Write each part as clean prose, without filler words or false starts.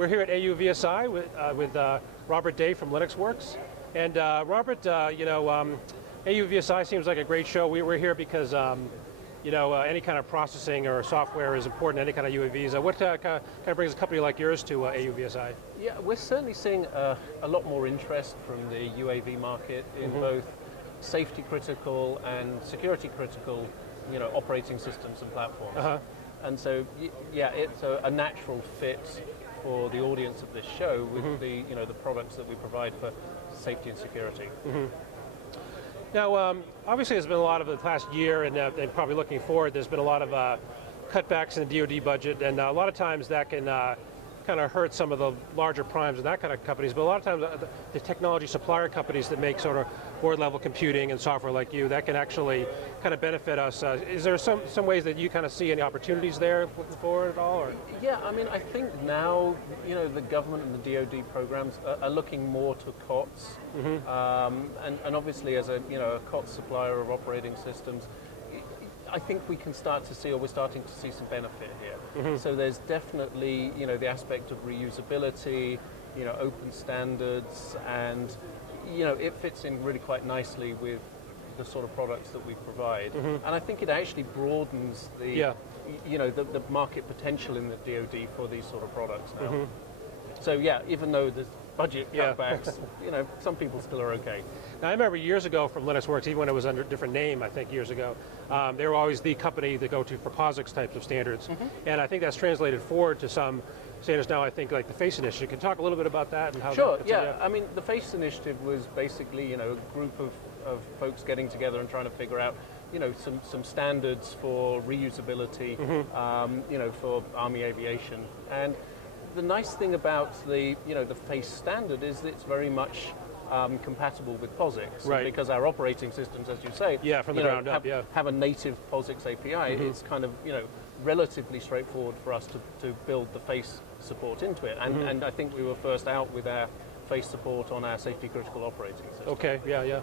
We're here at AUVSI with Robert Day from LynuxWorks. And Robert, AUVSI seems like a great show. We're here because any kind of processing or software is important, any kind of UAVs. What kind of brings a company like yours to AUVSI? Yeah, we're certainly seeing a lot more interest from the UAV market in both safety critical and security critical operating systems and platforms. And so, yeah, it's a natural fit for the audience of this show with the products that we provide for safety and security. Now, obviously there's been a lot of the past year, and probably looking forward, there's been a lot of cutbacks in the DoD budget, and a lot of times that can kind of hurt some of the larger primes and that kind of companies, but a lot of times the technology supplier companies that make sort of board level computing and software like you, that can actually kind of benefit us. Is there some ways that you kind of see any opportunities there looking forward at all? Or? Yeah, I mean, I think now, the government and the DoD programs are looking more to COTS, and obviously as a COTS supplier of operating systems, I think we can start to see, or we're starting to see some benefit here. So there's definitely, the aspect of reusability, open standards, and it fits in really quite nicely with the sort of products that we provide. And I think it actually broadens the, the market potential in the DoD for these sort of products now. So yeah, even though there's budget cutbacks, some people still are okay. Now I remember years ago from LynuxWorks, even when it was under a different name, I think years ago, they were always the company to go to for POSIX types of standards. And I think that's translated forward to some standards now, I think, like the FACE initiative. Can you talk a little bit about that and how Sure, that yeah. I mean, the FACE initiative was basically, a group of folks getting together and trying to figure out, some standards for reusability, for Army aviation. And the nice thing about the, the FACE standard is that it's very much compatible with POSIX. Right. Because our operating systems, as you say, from the ground up, have a native POSIX API. It's kind of, relatively straightforward for us to build the FACE support into it. And I think we were first out with our FACE support on our safety critical operating system. Okay, yeah.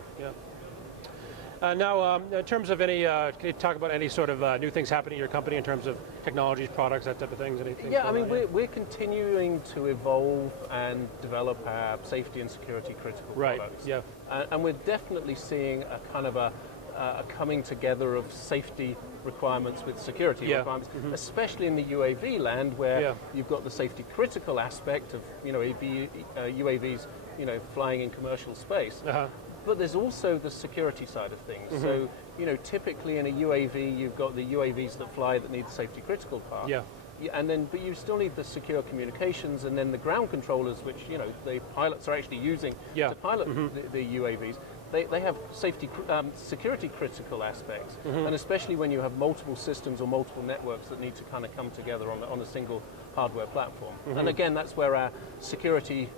Now, in terms of any, can you talk about any sort of new things happening in your company in terms of technologies, products, that type of things? Anything? Yeah, I mean, we're continuing to evolve and develop our safety and security critical products. Yeah. And we're definitely seeing a kind of a coming together of safety requirements with security requirements, especially in the UAV land where you've got the safety critical aspect of UAVs flying in commercial space. But there's also the security side of things. So, typically in a UAV, you've got the UAVs that fly that need the safety critical part. But you still need the secure communications, and then the ground controllers, which the pilots are actually using to pilot the UAVs. They have security critical aspects, and especially when you have multiple systems or multiple networks that need to kind of come together on a single hardware platform. And again, that's where our security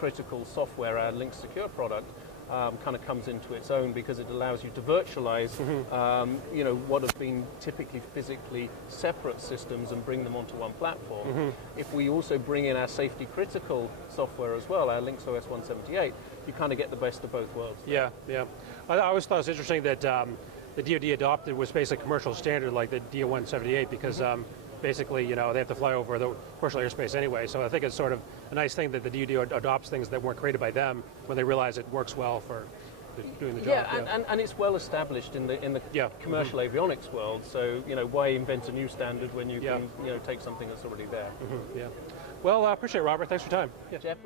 critical software, our Link Secure product, kind of comes into its own, because it allows you to virtualize, what have been typically physically separate systems and bring them onto one platform. If we also bring in our safety critical software as well, our LynxOS 178, you kind of get the best of both worlds. Yeah. I always thought it was interesting that the DoD adopted was basically a commercial standard like the DO 178 because basically, they have to fly over the commercial airspace anyway. So I think it's sort of a nice thing that the DoD adopts things that weren't created by them when they realize it works well for doing the job. And it's well established in the commercial avionics world. So why invent a new standard when you can take something that's already there? Well, I appreciate it, Robert. Thanks for your time. Jeff.